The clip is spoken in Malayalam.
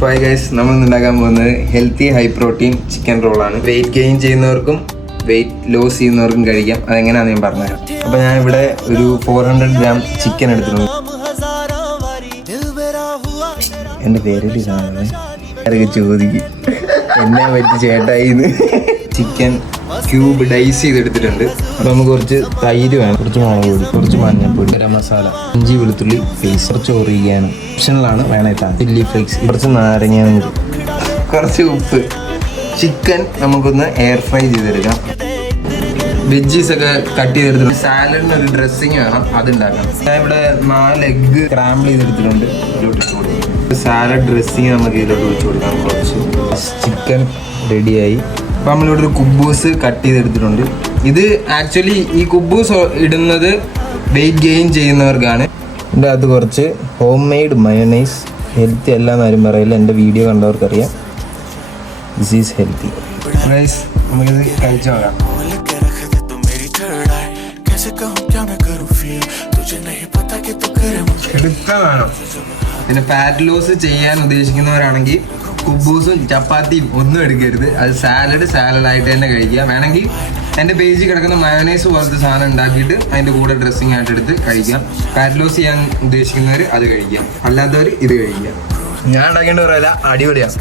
ഹായ് ഗൈസ്, നമ്മൾ ഉണ്ടാക്കാൻ പോകുന്നത് ഹെൽത്തി ഹൈ പ്രോട്ടീൻ ചിക്കൻ റോളാണ്. വെയിറ്റ് ഗെയിൻ ചെയ്യുന്നവർക്കും വെയിറ്റ് ലോസ് ചെയ്യുന്നവർക്കും കഴിക്കാം. അതെങ്ങനെയാണെന്ന് ഞാൻ പറഞ്ഞുതരാം. അപ്പോൾ ഞാൻ ഇവിടെ ഒരു 400 ഗ്രാം ചിക്കൻ എടുത്തിട്ടുണ്ട്. എൻ്റെ പേരൊരു സാധനം ആരൊക്കെ ചോദിക്കും എന്നാ പറ്റി ചേട്ടായിന്ന്. ചിക്കൻ ക്യൂബ് ഡൈസ് ചെയ്തെടുത്തിട്ടുണ്ട്. അപ്പോൾ നമുക്ക് കുറച്ച് തൈര് വേണം, കുറച്ച് മുളക് പൊടി, കുറച്ച് മഞ്ഞൾപ്പൊടി, ഗരം മസാല, ഇഞ്ചി വെളുത്തുള്ളി പേസ്റ്റ്, കുറച്ച് ഒറിഗാനോ ഓപ്ഷനിലാണ് വേണേട്ടാ, ചില്ലി ഫ്ലേക്സ്, കുറച്ച് നാരങ്ങ നീര്, കുറച്ച് ഉപ്പ്. ചിക്കൻ നമുക്കൊന്ന് എയർ ഫ്രൈ ചെയ്തെടുക്കാം. വെജീസ് ഒക്കെ കട്ട് ചെയ്തെടുത്തിട്ടുണ്ട്. സാലഡിന് ഒരു ഡ്രസ്സിങ് വേണം, അതുണ്ടാക്കണം. ഞാൻ ഇവിടെ 4 എഗ്ഗ് സ്ക്രാമ്പിൾ ചെയ്തെടുത്തിട്ടുണ്ട്. സാലഡ് ഡ്രസ്സിങ് നമുക്ക് ഇതിലോട്ട് ഒഴിച്ചു കൊടുക്കാം. കുറച്ച് ചിക്കൻ റെഡിയായി. അപ്പോൾ നമ്മളിവിടെ ഒരു കുബൂസ് കട്ട് ചെയ്തെടുത്തിട്ടുണ്ട്. ഇത് ആക്ച്വലി ഈ കുബൂസ് ഇടുന്നത് വെയിറ്റ് ഗെയിൻ ചെയ്യുന്നവർക്കാണ്. ഇതിൻ്റെ അകത്ത് കുറച്ച് ഹോം മെയ്ഡ് മയോണൈസ്. ഹെൽത്തി എല്ലാം ആരും പറയില്ല, എൻ്റെ വീഡിയോ കണ്ടവർക്കറിയാം. This is healthy. ഗൈസ്, നമുക്കിത് കഴിച്ചു നോക്കാം. എടുത്തതാണോ? പിന്നെ ഫാറ്റ് ലോസ് ചെയ്യാൻ ഉദ്ദേശിക്കുന്നവരാണെങ്കിൽ കുബൂസും ചപ്പാത്തിയും ഒന്നും എടുക്കരുത്. അത് സാലഡായിട്ട് തന്നെ കഴിക്കുക. വേണമെങ്കിൽ എൻ്റെ പേജിൽ കിടക്കുന്ന മയോണൈസ് പോലത്തെ സാധനം ഉണ്ടാക്കിയിട്ട് അതിൻ്റെ കൂടെ ഡ്രസ്സിങ് ആയിട്ട് എടുത്ത് കഴിക്കാം. ഫാറ്റ് ലോസ് ചെയ്യാൻ ഉദ്ദേശിക്കുന്നവർ അത് കഴിക്കാം, അല്ലാത്തവർ ഇത് കഴിക്കാം. ഞാൻ ഉണ്ടാക്കേണ്ട പറയല, അടിപൊളിയാണ്.